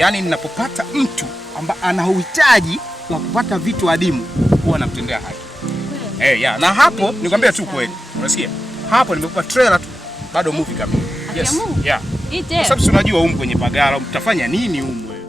Yaani ninapopata mtu ambaye ana uhitaji wa kupata vitu adimu huwa namtendea haki. Ya, na hapo nikwambia tu kweli. Unasikia? Hapo nimekupa trailer tu bado movie kamili. Yes. Yeah. Kwa sababu unajua kwenye Pagala mtafanya nini wewe?